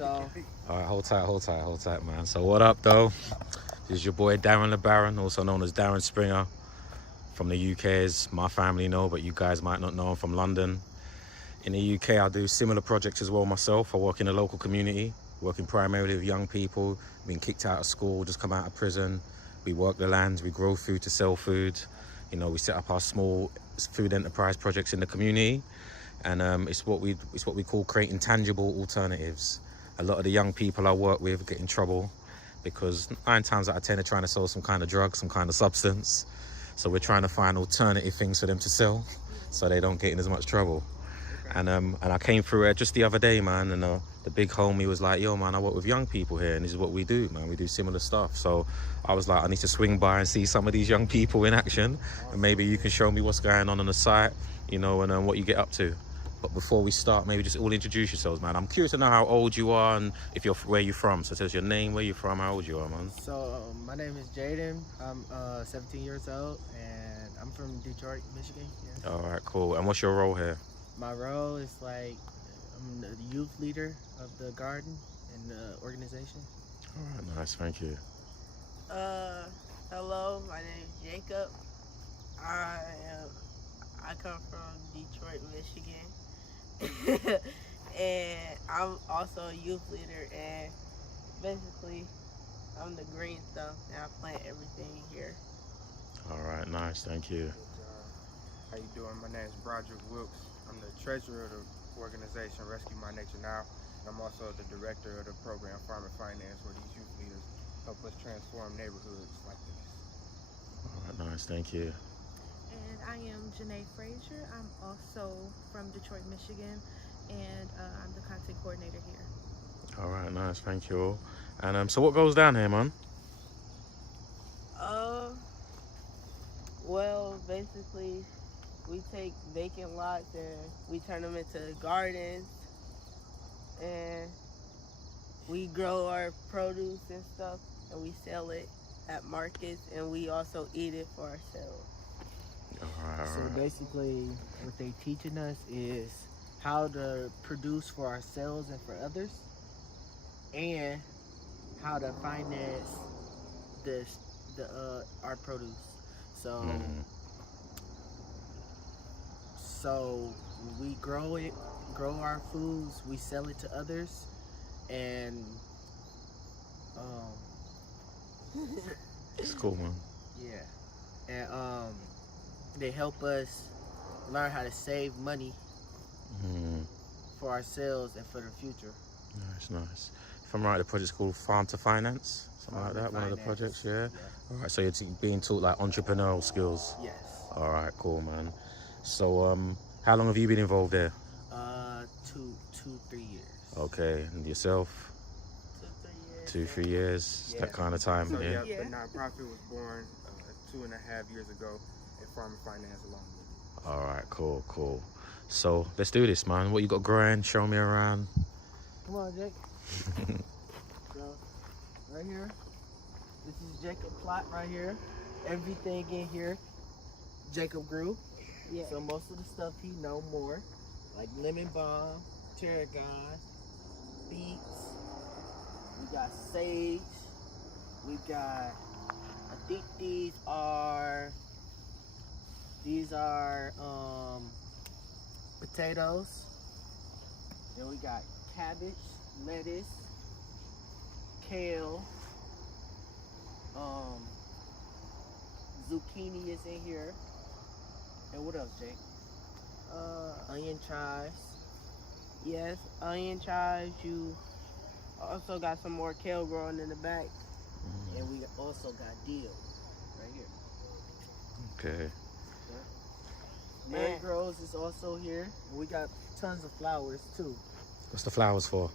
So. All right, hold tight, man. So what up, though? This is your boy Darren LeBaron, also known as Darren Springer, from the UK, as my family know, but you guys might not know. I'm from London. In the UK, I do similar projects as well myself. I work in the local community, working primarily with young people, being kicked out of school, just come out of prison. We work the lands, we grow food to sell food. You know, we set up our small food enterprise projects in the community, and it's what we call creating tangible alternatives. A lot of the young people I work with get in trouble because 9 times out of 10 they're trying to sell some kind of drug, some kind of substance. So we're trying to find alternative things for them to sell, so they don't get in as much trouble. And I came through it just the other day, man, and the big homie was like, yo, man, I work with young people here, and this is what we do, man. We do similar stuff. So I was like, I need to swing by and see some of these young people in action, and maybe you can show me what's going on the site, you know, and what you get up to. But before we start, maybe just all introduce yourselves, man. I'm curious to know how old you are and where you're from. So tell us your name, where you're from, how old you are, man. So my name is Jaden. I'm 17 years old, and I'm from Detroit, Michigan. Yeah. All right, cool. And what's your role here? My role is like I'm the youth leader of the garden and the organization. All right, nice, thank you. Hello, my name is Jacob. I come from Detroit, Michigan. And I'm also a youth leader, and basically I'm the green thumb, and I plant everything here. All right, nice, thank you. How you doing? My name is Broderick Wilkes. I'm the treasurer of the organization Rescue My Nature Now. I'm also the director of the program Farm and Finance, where these youth leaders help us transform neighborhoods like this. All right, nice, thank you. And I am Janae Frazier. I'm also from Detroit, Michigan, and I'm the content coordinator here. All right, nice, thank you all. And so what goes down here, man? Well, basically, we take vacant lots and we turn them into gardens, and we grow our produce and stuff, and we sell it at markets, and we also eat it for ourselves. All right. So basically, what they teaching us is how to produce for ourselves and for others, and how to finance our produce. So, so we grow our foods, we sell it to others, and It's cool, man. yeah, and they help us learn how to save money for ourselves and for the future. Nice. If I'm right, the project's called Farm to Finance, something like that. One of the projects, yeah. All right, so you're being taught like entrepreneurial skills. Yes. All right, cool, man. So, how long have you been involved there? 2-3 years. Okay, and yourself? 2-3 years. Yeah. That kind of time, So yeah. the nonprofit was born 2.5 years ago, and Farm and Finance along with it. All right, cool. So let's do this, man. What you got growing? Show me around. Come on, Jake. So, right here, this is Jacob plot right here. Everything in here, Jacob grew. Yeah. So most of the stuff he know more, like lemon balm, tarragon, beets. We got sage. We got, I think these are potatoes. Then we got cabbage, lettuce, kale, zucchini is in here. And what else, Jake? Onion chives. Yes, onion chives. You also got some more kale growing in the back. And we also got dill right here. Okay. Marigolds is also here. We got tons of flowers too. What's the flowers for?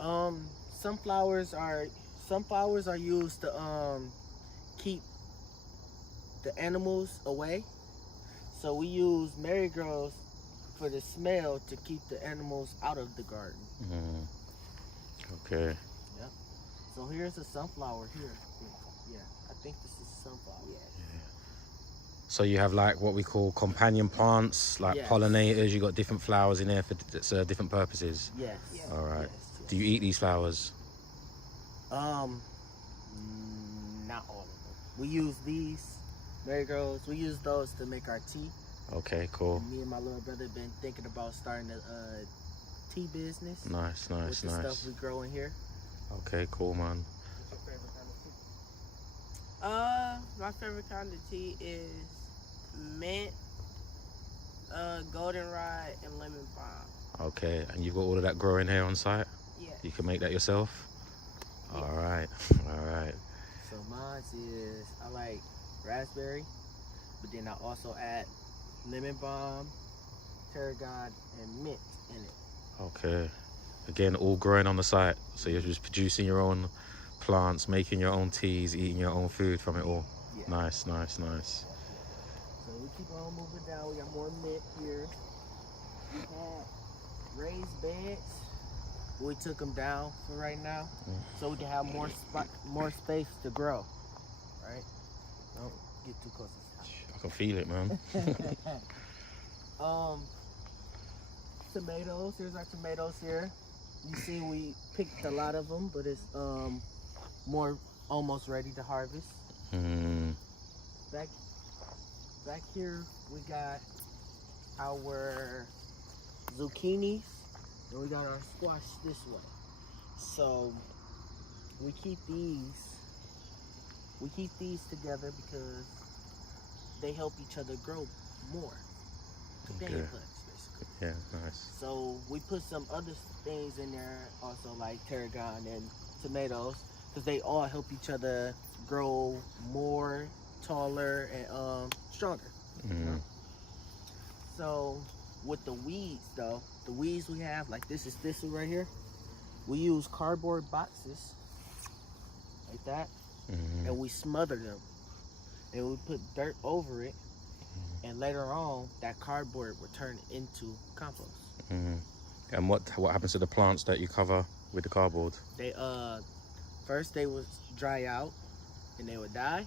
Some flowers are used to keep the animals away. So we use marigolds for the smell to keep the animals out of the garden. Okay. Yep. So here's a sunflower here. Yeah, I think this is sunflower. Yeah. So you have like what we call companion plants, like pollinators. You got different flowers in there for different purposes. Yes. All right. Yes. Do you eat these flowers? Not all of them. We use these marigolds. We use those to make our tea. Okay, cool. And me and my little brother been thinking about starting a tea business. Nice, with nice, the nice. stuff we grow in here. Okay, cool, man. What's your favorite kind of tea? My favorite kind of tea is mint, goldenrod, and lemon balm. Okay, and you've got all of that growing here on site? Yes. You can make that yourself? Yeah. All right, all right. So mine is, I like raspberry, but then I also add lemon balm, tarragon, and mint in it. Okay. Again, all growing on the site. So you're just producing your own plants, making your own teas, eating your own food from it all. Yeah. Nice, nice, nice. So we keep on moving down. We got more mint here. We had raised beds. We took them down for right now, so we can have more space to grow. Right? Don't get too close to I can feel it, man. Tomatoes. Here's our tomatoes here. You see, we picked a lot of them, but it's more almost ready to harvest. Back here, we got our zucchinis, and we got our squash this way. So we keep these together because they help each other grow more. Companion plants, basically. Yeah, nice. So we put some other things in there also, like tarragon and tomatoes, because they all help each other grow more, taller, and stronger. You know? So with the weeds though, the weeds we have, like this is thistle right here, we use cardboard boxes like that, and we smother them, and we put dirt over it, and later on that cardboard will turn into compost. And what happens to the plants that you cover with the cardboard? They first they would dry out and they would die,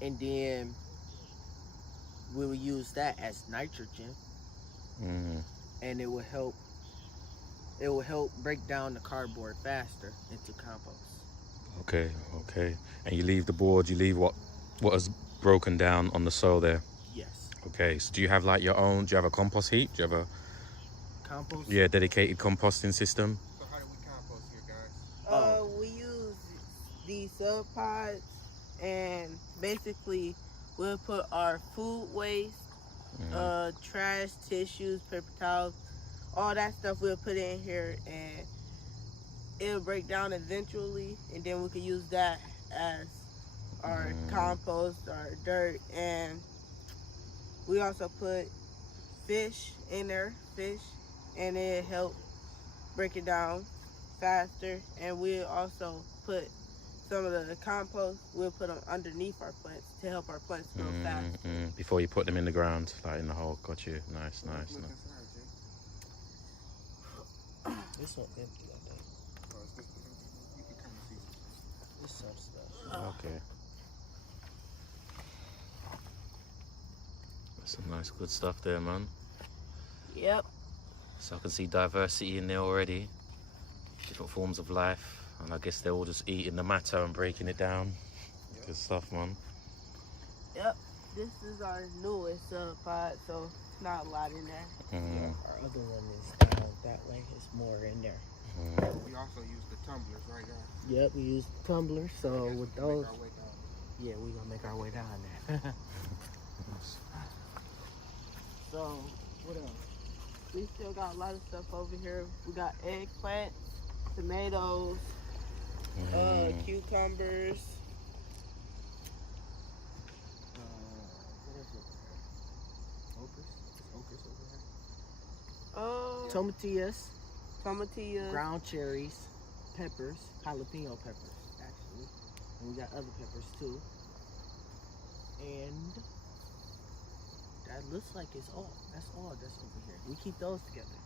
and then we would use that as nitrogen, and it will help break down the cardboard faster into compost. Okay, okay. And you leave the board, you leave what has broken down on the soil there? Yes. Okay, so do you have like your own, do you have a compost heap? Do you have a compost? Yeah, dedicated composting system? So how do we compost here, guys? We use these sub pods, and basically we'll put our food waste, trash, tissues, paper towels, all that stuff we'll put in here, and it'll break down eventually, and then we can use that as our compost, our dirt. And we also put fish in there, and it helps break it down faster. And we'll also put some of the compost, we'll put them underneath our plants to help our plants grow faster. Before you put them in the ground, like in the hole. Got you. Nice, nice, Look nice. inside, Jay. This one empty, I think. Oh, it's this, you can kind of see something. There's some stuff. Okay. That's some nice, good stuff there, man. Yep. So I can see diversity in there already. Different forms of life. And I guess they're all just eating the matter and breaking it down. Yep. Good stuff, man. Yep. This is our newest pod, so it's not a lot in there. Our other one is down that way. It's more in there. We also use the tumblers, right, guys? Yep, we use tumblers. So I guess with we can those, make our way down. yeah, we're gonna make our way down there. So what else? We still got a lot of stuff over here. We got eggplants, tomatoes, cucumbers. What is it? Okras? Okras over here? Uh, Tomatillas, tomatillas. ground cherries, peppers, jalapeno peppers, actually. And we got other peppers too. And that looks like it's all. That's all that's over here. We keep those together.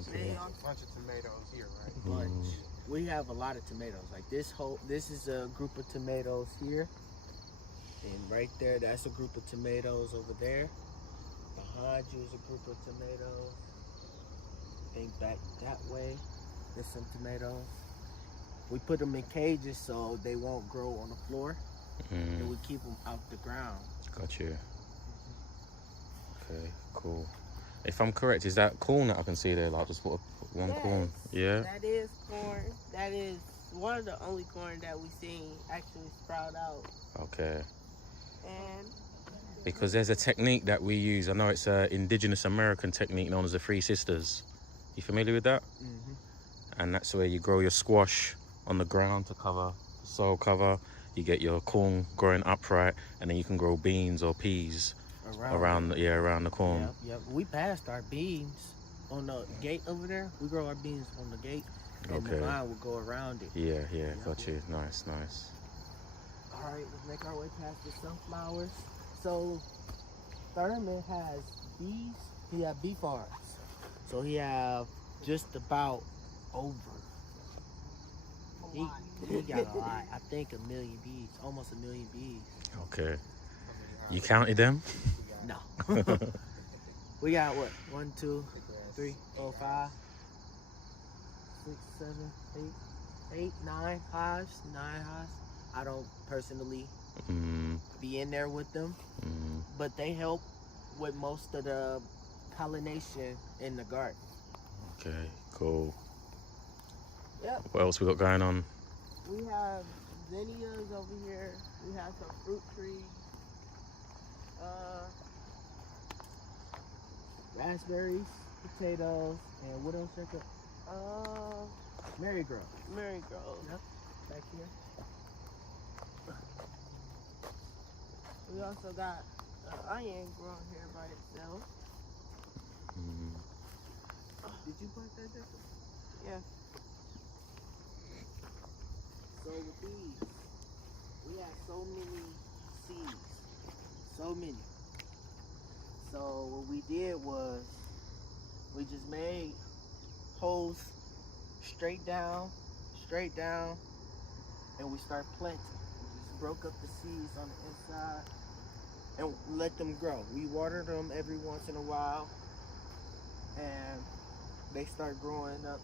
So we have a bunch of tomatoes here, right? Bunch. We have a lot of tomatoes. Like this is a group of tomatoes here. And right there, that's a group of tomatoes over there. Behind you is a group of tomatoes. I think back that way. There's some tomatoes. We put them in cages so they won't grow on the floor, and we keep them out the ground. Got you. Okay, cool. If I'm correct, is that corn that I can see there? Like just put one corn? Yeah. That is corn. That is one of the only corn that we seen actually sprout out. Okay. And Because there's a technique that we use. I know it's an indigenous American technique known as the Three Sisters. You familiar with that? And that's where you grow your squash on the ground to cover the soil cover. You get your corn growing upright, and then you can grow beans or peas around the corn. Yep. We passed our beans on the gate over there. We grow our beans on the gate, and the vine will go around it. Yeah, got you. Nice. All right, let's make our way past the sunflowers. So Tharmond has bees. He have bee farms. So he have just about over. He got a lot. I think 1 million bees, almost 1 million bees. Okay. You counted them? No. We got what? 1, 2, 3, 4, 5, 6, 7, 8, 9 hives. 9 hives. I don't personally be in there with them, but they help with most of the pollination in the garden. Okay, cool. Yep. What else we got going on? We have zinnias over here. We have some fruit trees. Raspberries, potatoes, and what else? Marigold. Yep. Back here. We also got onion growing here by itself. Did you plant that there? Yeah. So with these, we have so many seeds. So many. So what we did was we just made holes straight down, and we start planting. We just broke up the seeds on the inside and let them grow. We water them every once in a while, and they start growing up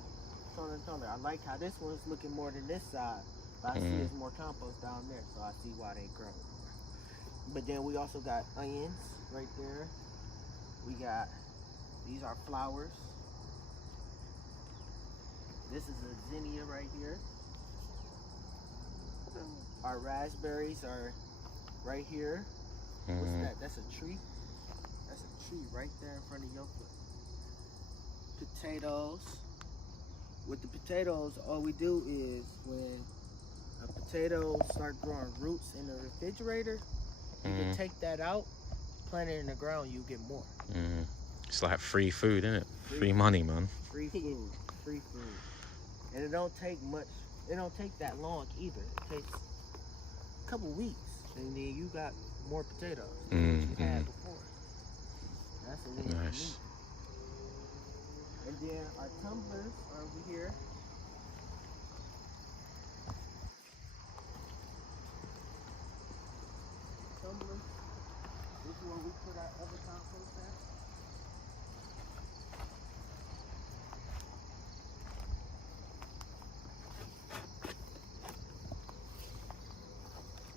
taller. I like how this one's looking more than this side, but I see there's more compost down there, so I see why they grow. But then we also got onions right there. We got, these are flowers. This is a zinnia right here. Our raspberries are right here. What's that? That's a tree. That's a tree right there in front of your foot. Potatoes. With the potatoes, all we do is when a potato start growing roots in the refrigerator, you can take that out, plant it in the ground, you get more. It's like free food, isn't it? Free money, man. Free food. And it don't take much. It don't take that long either. It takes a couple weeks, and then you got more potatoes than you had before. That's a win. Nice. And then our tumblers are over here. Tumblers. This is where we put our other compost at.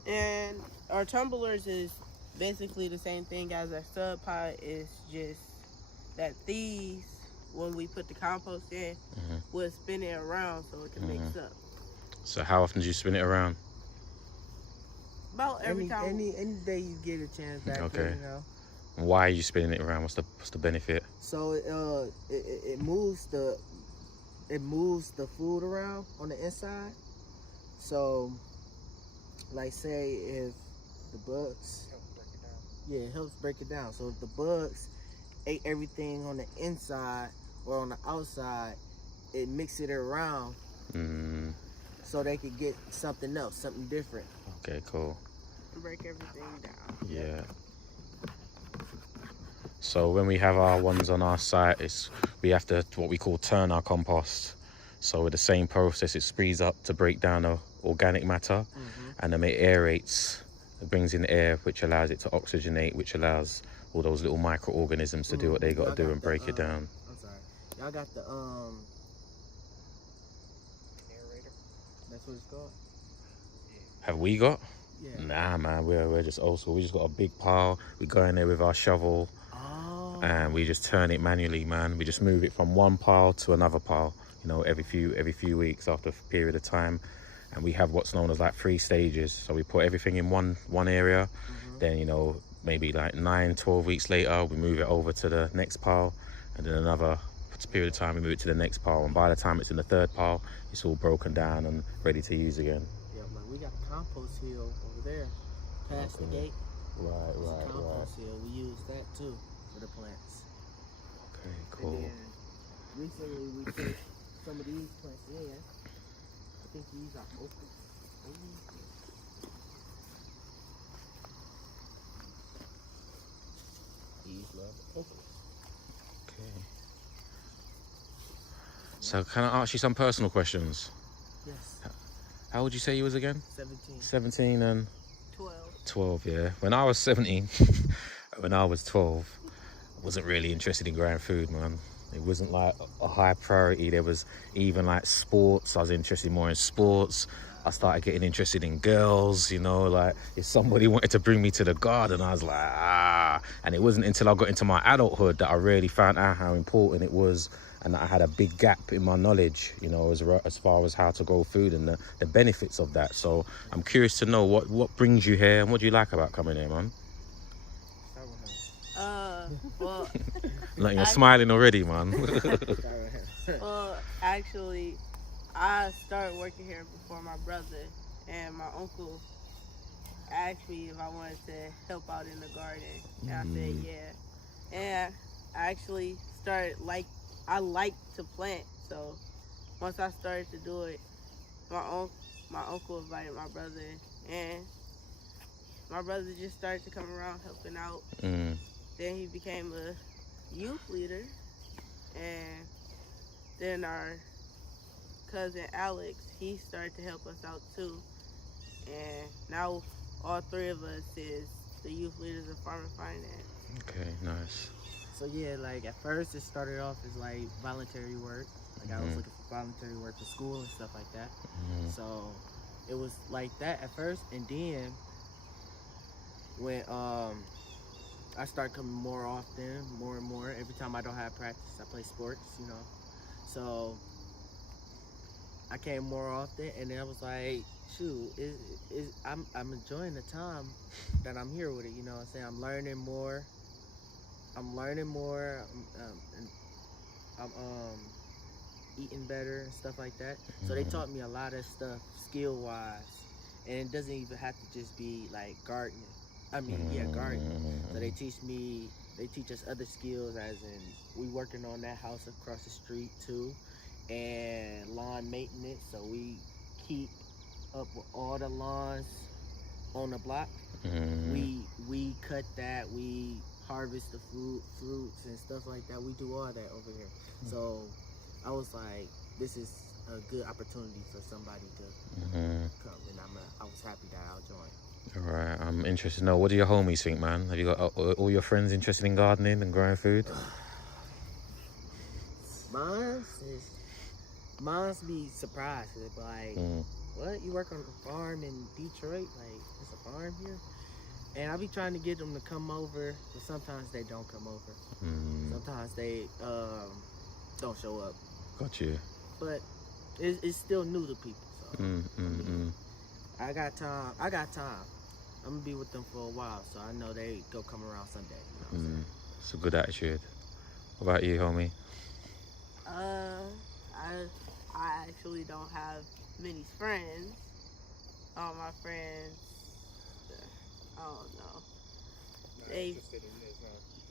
And our tumblers is basically the same thing as our sub pot. It's just that these, when we put the compost in, we'll spin it around so it can mix up. So how often do you spin it around? About every time. Any day you get a chance back there, you know. Why are you spinning it around? What's the benefit? So it moves the food around on the inside. So like say if the bugs, it helps break it down. So if the bugs ate everything on the inside or on the outside, it mixes it around so they could get something else, something different. Okay, cool. Break everything down. Yeah. So when we have our ones on our site, we have to what we call turn our compost. So with the same process, it speeds up to break down the organic matter, and then it aerates. It brings in air, which allows it to oxygenate, which allows all those little microorganisms to do what they got to do and break it down. I'm sorry. Y'all got the That's what it's called? Have we got? Yeah. Nah, man, we're just old school. We just got a big pile. We go in there with our shovel, Oh. and we just turn it manually, man. We just move it from one pile to another pile, you know, every few weeks after a period of time. And we have what's known as like 3 stages. So we put everything in one area, then, you know, maybe like 9-12 weeks later, we move it over to the next pile, and then another period of time we move it to the next pile, and by the time it's in the 3rd pile, it's all broken down and ready to use again. Yeah, like we got a compost hill over there past the gate. Right. Compost hill. We use that too for the plants. Okay, cool. And then recently we took some of these plants in. I think these are open. These love open. Okay. So can I ask you some personal questions? Yes. How old you say you was again? 17. 17 and 12. 12, yeah. When I was 17, when I was 12, I wasn't really interested in growing food, man. It wasn't like a high priority. There was even like sports. I was interested more in sports. I started getting interested in girls, you know, like if somebody wanted to bring me to the garden, I was like, ah. And it wasn't until I got into my adulthood that I really found out how important it was, and that I had a big gap in my knowledge, you know, as far as how to grow food and the benefits of that. So I'm curious to know what brings you here and what do you like about coming here, man? Well, Like you're smiling already, man. well, actually, I started working here before my brother, and my uncle asked me if I wanted to help out in the garden, and I said yeah. And I actually started I like to plant, so once I started to do it, my uncle invited my brother, and my brother just started to come around helping out. Then he became a youth leader, and then our cousin Alex, he started to help us out too, and now all 3 of us is the youth leaders of Farm and Finance. Okay, nice. So yeah, like at first it started off as like voluntary work. Like I was looking for voluntary work for school and stuff like that. So it was like that at first, and then when I started coming more often, more and more. Every time I don't have practice, I play sports, you know. So I came more often, and then I was like, shoot, I'm enjoying the time that I'm here with it, you know what I'm saying? I'm learning more. And I'm eating better and stuff like that. So they taught me a lot of stuff skill-wise, and it doesn't even have to just be like gardening. Gardening. So they teach us other skills, as in we working on that house across the street too, and lawn maintenance. So we keep up with all the lawns on the block. We cut that, we harvest the fruits and stuff like that. We do all that over here. So I was like, this is a good opportunity for somebody to come, and I was happy that I'll join. All right, I'm interested to know, what do your homies think, man? Have you got all your friends interested in gardening and growing food? Mine's be surprised. They're like, what? You work on a farm in Detroit? Like, there's a farm here? And I be trying to get them to come over, but sometimes they don't come over. Sometimes they don't show up. Got you. But it's still new to people. So I got time. I'm gonna be with them for a while, so I know they go come around Sunday. You know what I'm saying? It's a good attitude. What about you, homie? I actually don't have many friends. All my friends, I don't know. They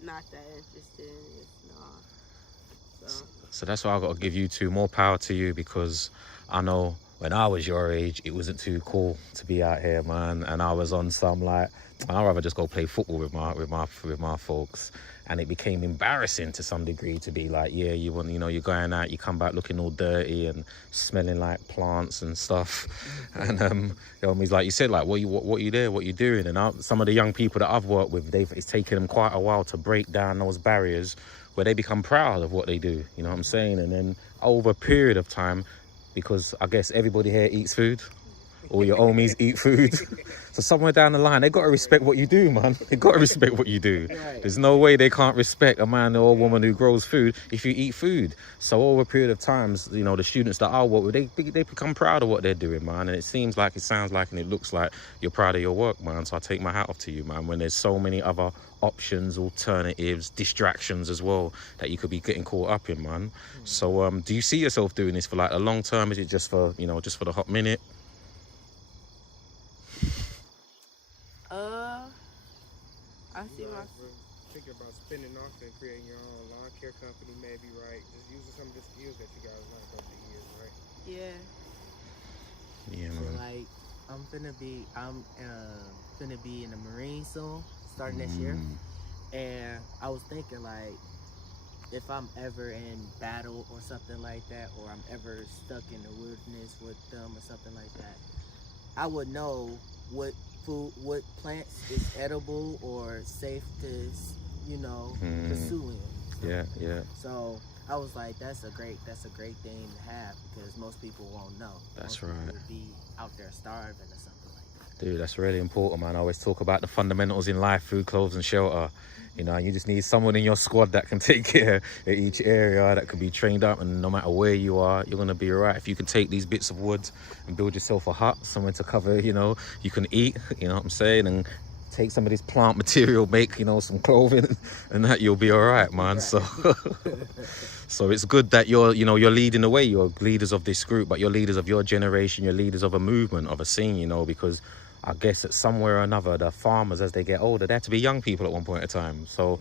not that interested in this, no. So that's why I got to give you 2 more power to you, because I know when I was your age, it wasn't too cool to be out here, man. And I was on some like, I'd rather just go play football with my folks. And it became embarrassing to some degree to be like, yeah, you're going out, you come back looking all dirty and smelling like plants and stuff. And he's like you said, like, what you there, what you doing? And some of the young people that I've worked with, it's taken them quite a while to break down those barriers where they become proud of what they do. You know what I'm saying? And then over a period of time, because I guess everybody here eats food. All your homies eat food. So somewhere down the line, they got to respect what you do, man. They got to respect what you do. Right. There's no way they can't respect a man or a woman who grows food if you eat food. So over a period of times, you know, the students that I work with, they become proud of what they're doing, man. And it seems like, it sounds like, and it looks like you're proud of your work, man. So I take my hat off to you, man, when there's so many other options, alternatives, distractions as well that you could be getting caught up in, man. So do you see yourself doing this for like a long term? Is it just for, you know, just for the hot minute? I see my. Thinking about spinning off and creating your own lawn care company, maybe, right? Just using some of the skills that you guys learned over the years, right? Yeah. Yeah, So man. like, I'm finna be in the Marine soon, starting this year. And I was thinking, like, if I'm ever in battle or something like that, or I'm ever stuck in the wilderness with them or something like that, I would know what food, what plants is edible or safe to, you know, pursue in. So, Yeah. So I was like, that's a great thing to have, because most people won't know. That's most right. people will be out there starving or something like that. Dude, that's really important, man. I always talk about the fundamentals in life: food, clothes, and shelter. You know, you just need someone in your squad that can take care of each area, that can be trained up, and no matter where you are, you're gonna be all right. If you can take these bits of wood and build yourself a hut, somewhere to cover, you know, you can eat, you know what I'm saying, and take some of this plant material, make, you know, some clothing, and that, you'll be all right, man. So so it's good that you're, you know, you're leading the way. You're leaders of this group, but you're leaders of your generation, you're leaders of a movement, of a scene, you know, because I guess that somewhere or another, the farmers, as they get older, they have to be young people at one point in time. So,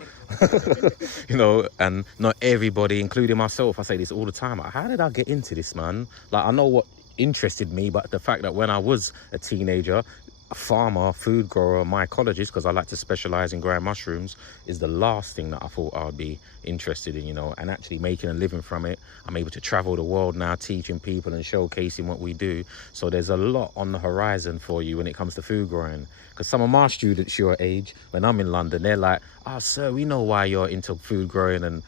you know, and not everybody, including myself, I say this all the time. Like, how did I get into this, man? Like, I know what interested me, but the fact that when I was a teenager, a farmer, food grower, mycologist, because I like to specialize in growing mushrooms, is the last thing that I thought I would be interested in, you know, and actually making a living from it. I'm able to travel the world now, teaching people and showcasing what we do. So there's a lot on the horizon for you when it comes to food growing. Because some of my students your age, when I'm in London, they're like, "Oh, sir, we know why you're into food growing and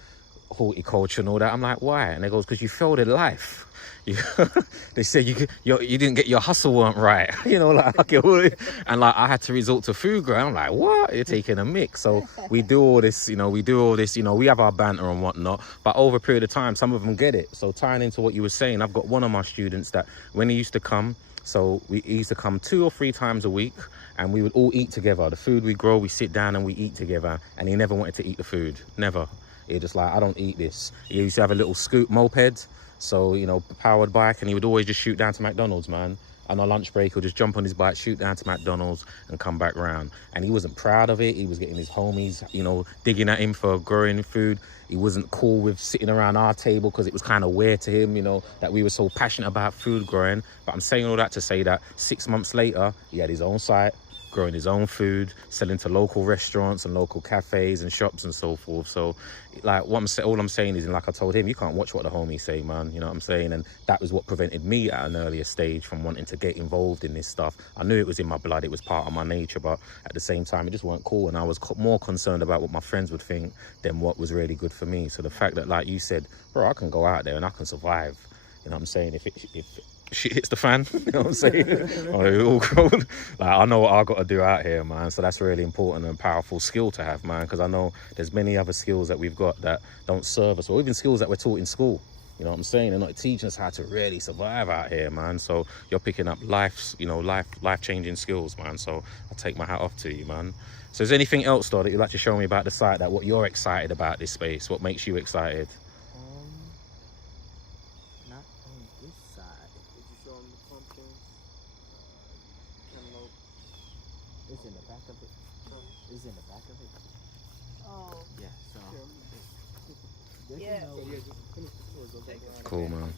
horticulture and all that." I'm like, "Why?" And they goes, "Because you failed at life." They said you didn't get your hustle weren't right, you know, like, and like I had to resort to food growing. I'm like, what? You're taking a mix. So we do all this, you know, we have our banter and whatnot, but over a period of time, some of them get it. So tying into what you were saying, I've got one of my students that when he used to come, so he used to come 2 or 3 times a week, and we would all eat together. The food we grow, we sit down and we eat together, and he never wanted to eat the food, never. He just like, I don't eat this. He used to have a little scoot moped, so, you know, powered bike, and he would always just shoot down to McDonald's, man. On our lunch break, he'll just jump on his bike, shoot down to McDonald's, and come back round. And he wasn't proud of it. He was getting his homies, you know, digging at him for growing food. He wasn't cool with sitting around our table because it was kind of weird to him, you know, that we were so passionate about food growing. But I'm saying all that to say that 6 months later, he had his own site, growing his own food, selling to local restaurants and local cafes and shops and so forth. So, like, all I'm saying is, like I told him, you can't watch what the homies say, man. You know what I'm saying? And that was what prevented me at an earlier stage from wanting to get involved in this stuff. I knew it was in my blood, it was part of my nature, but at the same time, it just weren't cool. And I was more concerned about what my friends would think than what was really good for me. So the fact that, like you said, bro, I can go out there and I can survive. You know what I'm saying? If shit hits the fan, you know what I'm saying? Or all grown. Like, I know what I got to do out here, man. So that's really important and powerful skill to have, man, because I know there's many other skills that we've got that don't serve us, or even skills that we're taught in school. You know what I'm saying? They're not teaching us how to really survive out here, man. So you're picking up life-changing skills, man. So I take my hat off to you, man. So is there anything else, though, that you'd like to show me about the site, that what you're excited about this space, what makes you excited? Not on this side. Did you show them the pumpkins? Cantaloupe? It's in the back of it. It's in the back of it. Oh. Yeah. So. Yeah. So yeah, just finish the tour. Go back around. Cool, man.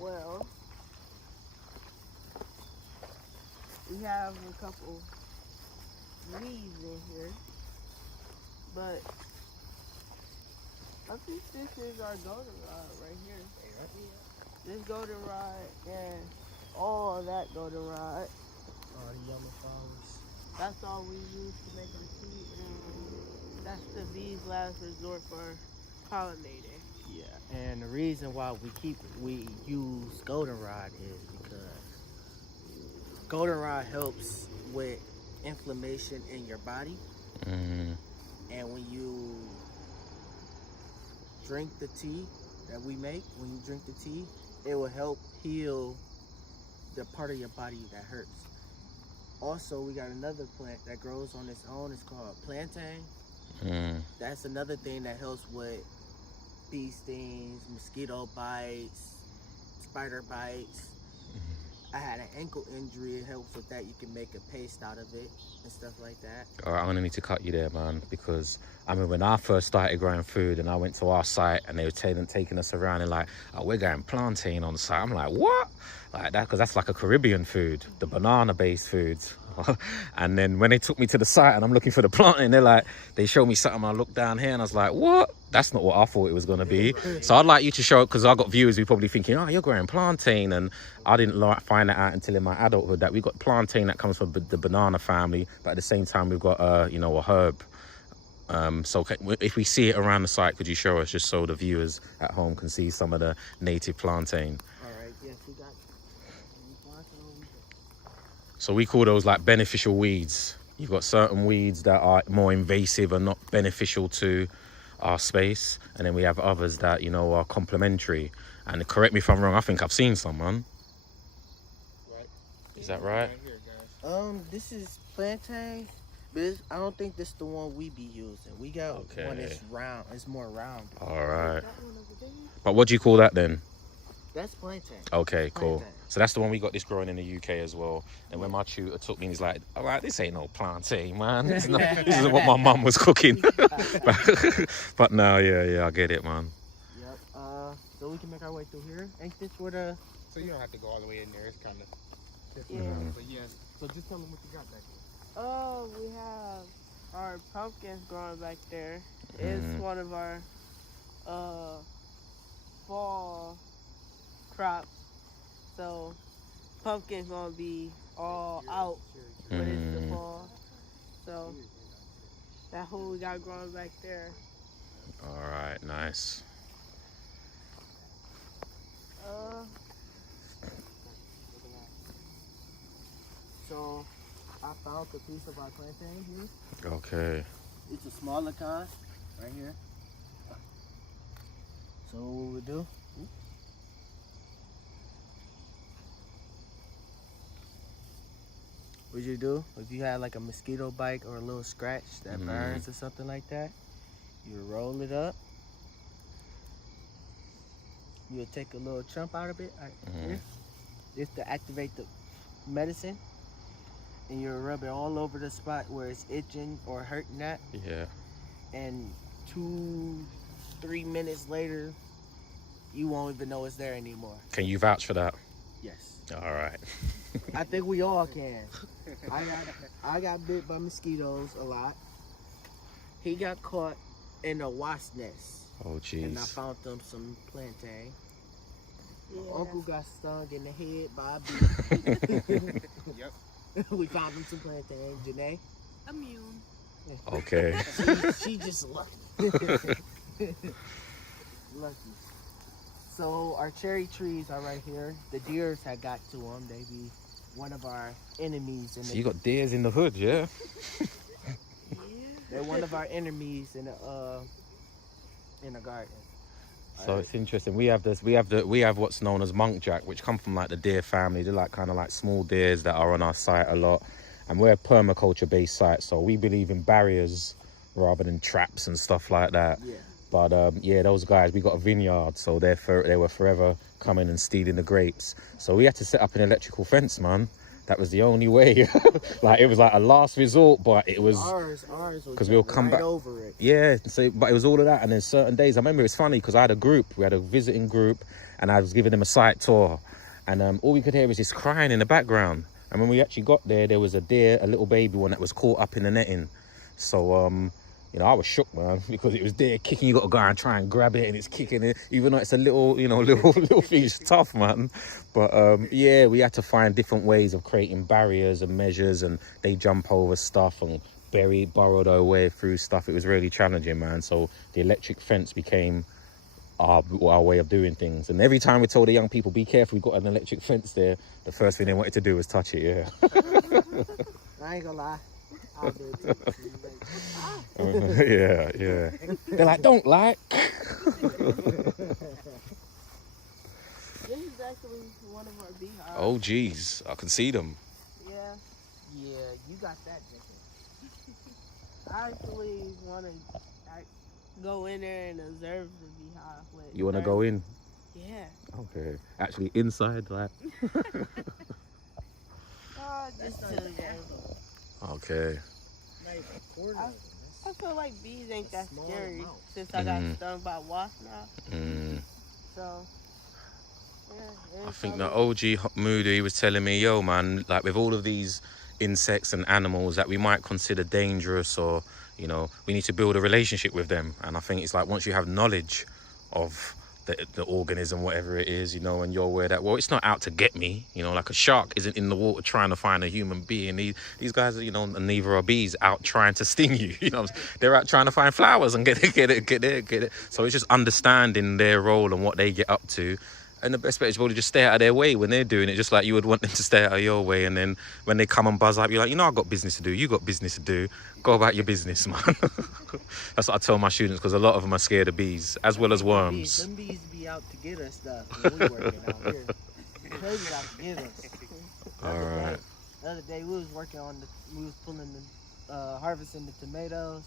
Well, we have a couple leaves in here, but I think this is our goldenrod right here. This goldenrod and all of that goldenrod. All the yellow flowers. That's all we use to make our tea, and that's the bees' last resort for pollinating. Yeah, and the reason why we use goldenrod is because goldenrod helps with inflammation in your body, Mm. and when you drink the tea that we make, when you drink the tea, it will help heal the part of your body that hurts. Also, we got another plant that grows on its own. It's called plantain. Mm. That's another thing that helps with bee stings, mosquito bites, spider bites. I had an ankle injury. It helps with that. You can make a paste out of it and stuff like that. All right, I'm gonna need to cut you there, man, because I mean, when I first started growing food and I went to our site and they were taking us around and like, oh, we're going plantain on site. I'm like, what? Like that, because that's like a Caribbean food, the banana-based foods. And then when they took me to the site and I'm looking for the plantain, they showed me something. I looked down here and I was like, what? That's not what I thought it was gonna be. So I'd like you to show it, because I got viewers who probably thinking, oh, you're growing plantain, and I didn't find that out until in my adulthood that we got plantain that comes from the banana family, but at the same time we've got a herb. So if we see it around the site, could you show us, just so the viewers at home can see some of the native plantain? All right, yes, we got. So we call those like beneficial weeds. You've got certain weeds that are more invasive and not beneficial to our space, and then we have others that are complementary. And correct me if I'm wrong, I think I've seen some, man. Right. Is that right? Here, guys. This is plantain, but I don't think this is the one we be using. We got one that's round. It's more round. All right. That one over there? But what do you call that then? That's plantain. Okay, cool. Plantain. So that's the one we got this growing in the UK as well. And when my tutor took me, he's like, all right, this ain't no plantain, man. This isn't what my mum was cooking. But no, yeah, I get it, man. Yep. So we can make our way through here. Ain't this where the? So you don't have to go all the way in there. It's kind of. Yeah. But yeah. So just tell them what you got back there. Oh, we have our pumpkins growing back there. It's one of our fall crops. So pumpkin's gonna be all out when it's the fall. So that's what we got growing back there. All right, nice. So I found a piece of our plantain here. Okay. It's a smaller kind, right here. So what we do? What you do if you had like a mosquito bite or a little scratch that burns or something like that? You roll it up. You'll take a little chunk out of it, here, just to activate the medicine, and you'll rub it all over the spot where it's itching or hurting at. Yeah. And 2-3 minutes later, you won't even know it's there anymore. Can you vouch for that? Yes. All right. I think we all can. I got bit by mosquitoes a lot. He got caught in a wasp nest. Oh, And I jeez. found them some plantain. Yeah. My uncle got stung in the head by a bee. Yep. We found him some plantain. Janae, Immune. Okay. she just lucky. Lucky. So our cherry trees are right here. The deers had got to them. They be one of our enemies. So you got deers in the hood, yeah? Yeah. They're one of our enemies in the garden. So it's interesting. We have what's known as monkjack, which come from like the deer family. They're like kind of like small deers that are on our site a lot. And we're a permaculture based site, so we believe in barriers rather than traps and stuff like that. Yeah. But yeah, those guys, we got a vineyard, so they were forever coming and stealing the grapes. So we had to set up an electrical fence, man. That was the only way. Like it was like a last resort, but it was ours was 'cause we'll right come back over it. Yeah, so but it was all of that, and then certain days I remember it was funny because I had a group, we had a visiting group, and I was giving them a site tour, and all we could hear was this crying in the background. And when we actually got there, there was a deer, a little baby one that was caught up in the netting. So you know, I was shook, man, because it was there kicking. You got to go and try and grab it, and it's kicking it, even though it's a little, you know, little thing. It's tough, man. But yeah, we had to find different ways of creating barriers and measures, and they jump over stuff and burrow their way through stuff. It was really challenging, man. So the electric fence became our way of doing things. And every time we told the young people, be careful, we've got an electric fence there, the first thing they wanted to do was touch it. Yeah. I ain't gonna lie. I'll do it too. Yeah. They're like, don't lie. This is actually one of our beehives. Oh, geez, I can see them. Yeah. Yeah, you got that, Jacob. I actually want to go in there and observe the beehive. You want to go in? Yeah. Okay. Actually, inside, like. Just to Okay. I feel like bees ain't that scary since I got stung by wasps now. So, yeah. I think the OG Moody was telling me, yo, man, like with all of these insects and animals that we might consider dangerous, or, you know, we need to build a relationship with them. And I think it's like once you have knowledge of the organism, whatever it is, you know, and you're aware that, well, it's not out to get me, you know, like a shark isn't in the water trying to find a human being. These guys are, you know, and neither are bees out trying to sting you, you know, they're out trying to find flowers and get it. So it's just understanding their role and what they get up to. And the best bet is probably just stay out of their way when they're doing it, just like you would want them to stay out of your way. And then when they come and buzz up, you're like, you know, I've got business to do. You got business to do. Go about your business, man. That's what I tell my students, because a lot of them are scared of bees, as well as worms. Them bees be out to get us stuff when we working out here. Crazy out to get us. All right. The other day we was pulling the, harvesting the tomatoes,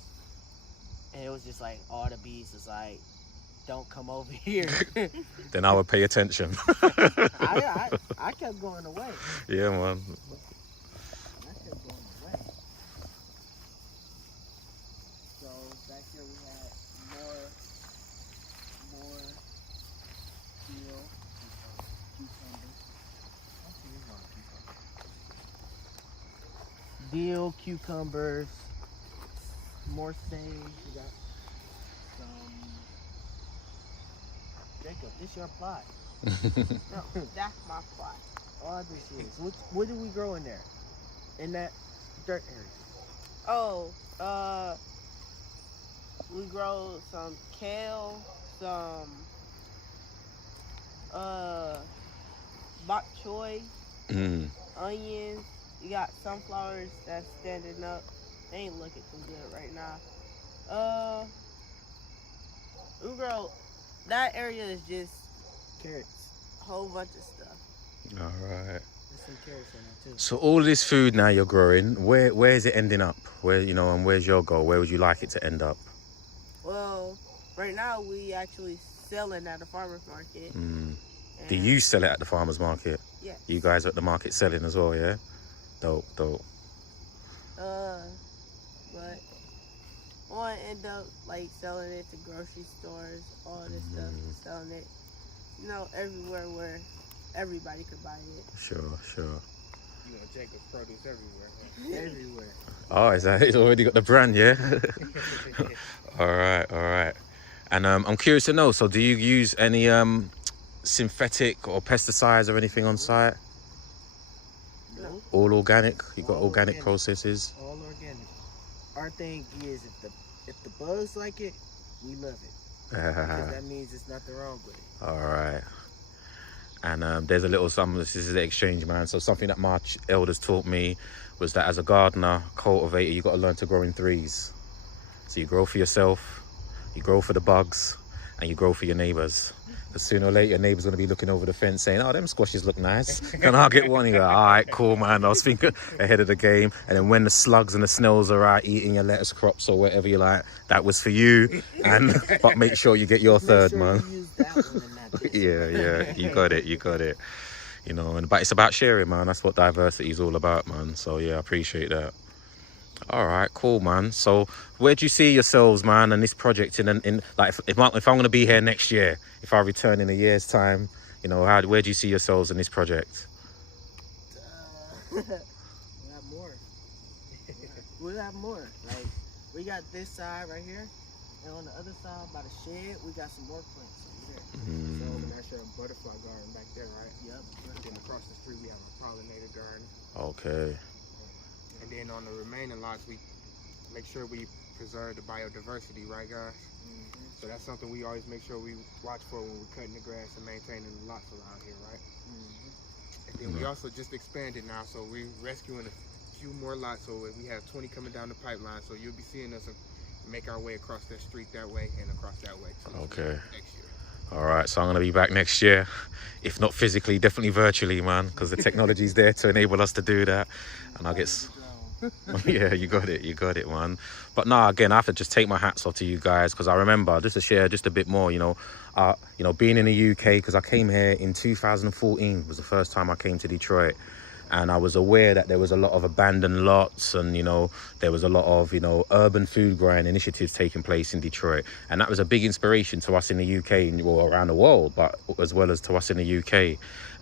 and it was just like all the bees was like, don't come over here. Then I would pay attention. I kept going away. Yeah, man. I kept going away. So back here we had more dill, cucumbers, more sage. We got some. Jacob, this your plot. No, that's my plot. All this is. What do we grow in there? In that dirt area? Oh, we grow some kale, some bok choy, onions. You got sunflowers that's standing up. They ain't looking too good right now. We grow. That area is just Carrots. a whole bunch of stuff. All right. There's some carrots in there too. So all this food now you're growing, where is it ending up? Where, you know, and where's your goal? Where would you like it to end up? Well, right now we actually selling at the farmer's market. Do you sell it at the farmer's market? Yeah. You guys are at the market selling as well, yeah? Dope. But I want to end up like selling it to grocery stores, all this stuff, selling it, you know, everywhere where everybody could buy it. Sure. You know, Jacob's produce everywhere. Everywhere. Oh, is that it's already got the brand, yeah? All right. And I'm curious to know, so do you use any synthetic or pesticides or anything on site? No. All organic? You got All organic organic. processes? All organic. Our thing is if the bugs like it, we love it. Because that means there's nothing wrong with it. All right. And there's a little this is the exchange, man. So something that my elders taught me was that as a gardener, cultivator, you got to learn to grow in threes. So you grow for yourself, you grow for the bugs, and you grow for your neighbors. Because sooner or later, your neighbor's going to be looking over the fence saying, oh, them squashes look nice. Can I get one? You go, all right, cool, man. I was thinking ahead of the game. And then when the slugs and the snails are out eating your lettuce crops or whatever you like, that was for you. But make sure you get your third, man. You use that one and not this. Yeah, you got it. You know, but it's about sharing, man. That's what diversity is all about, man. So yeah, I appreciate that. All right, cool, man. So where do you see yourselves, man, and this project in like if I'm going to be here next year, if I return in a year's time, you know, where do you see yourselves in this project? We'll have more. We'll have more. Like We got this side right here, and on the other side by the shed, we got some more plants over there. So that's your butterfly garden back there, right? Yep. Then across the street we have a pollinator garden. Okay. And then on the remaining lots, we make sure we preserve the biodiversity, right, guys? So that's something we always make sure we watch for when we're cutting the grass and maintaining the lots around here, right? And then we also just expanded now, so we're rescuing a few more lots. So we have 20 coming down the pipeline. So you'll be seeing us make our way across that street that way and across that way too. Okay. Next year. All right, so I'm going to be back next year, if not physically, definitely virtually, man, because the technology's there to enable us to do that. And I guess, yeah, you got it, man. But nah, again, I have to just take my hats off to you guys, because I remember, just to share just a bit more, you know, being in the UK, because I came here in 2014 was the first time I came to Detroit. And I was aware that there was a lot of abandoned lots and, you know, there was a lot of, you know, urban food growing initiatives taking place in Detroit. And that was a big inspiration to us in the UK and well, around the world, but as well as to us in the UK.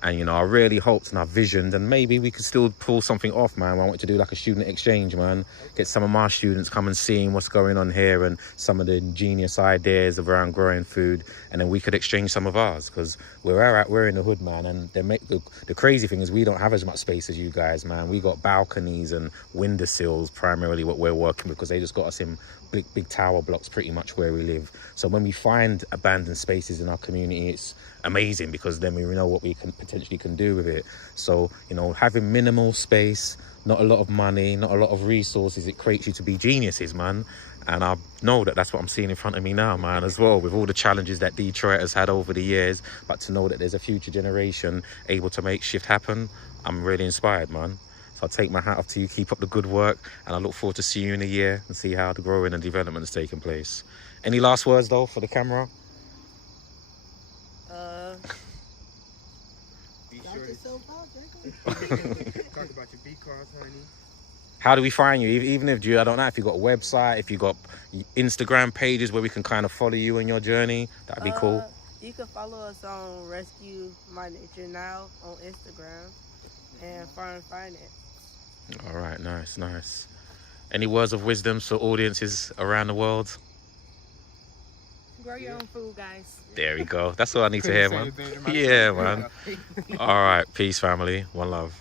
And, you know, I really hoped and I visioned and maybe we could still pull something off, man. I want to do like a student exchange, man. Get some of my students come and seeing what's going on here and some of the ingenious ideas around growing food. And then we could exchange some of ours because we're in the hood, man. And the crazy thing is we don't have as much space as you guys, man. We got balconies and windowsills, primarily what we're working with, because they just got us in big tower blocks pretty much where we live. So when we find abandoned spaces in our community, it's amazing because then we know what we can potentially do with it. So, you know, having minimal space, not a lot of money, not a lot of resources, it creates you to be geniuses, man. And I know that that's what I'm seeing in front of me now, man, as well, with all the challenges that Detroit has had over the years. But to know that there's a future generation able to make shift happen, I'm really inspired, man. So I'll take my hat off to you, keep up the good work, and I look forward to seeing you in a year and see how the growing and development is taking place. Any last words, though, for the camera? Be sure to talk about your bee calls, honey. How do we find you? Even if I don't know if you got a website, if you got Instagram pages where we can kind of follow you in your journey, that'd be cool. You can follow us on Rescue My Nature Now on Instagram and Farm Finance. All right, nice. Any words of wisdom for audiences around the world? Grow your own food, guys. There we go. That's all I need to hear, man. Yeah, man. All right, peace, family. One love.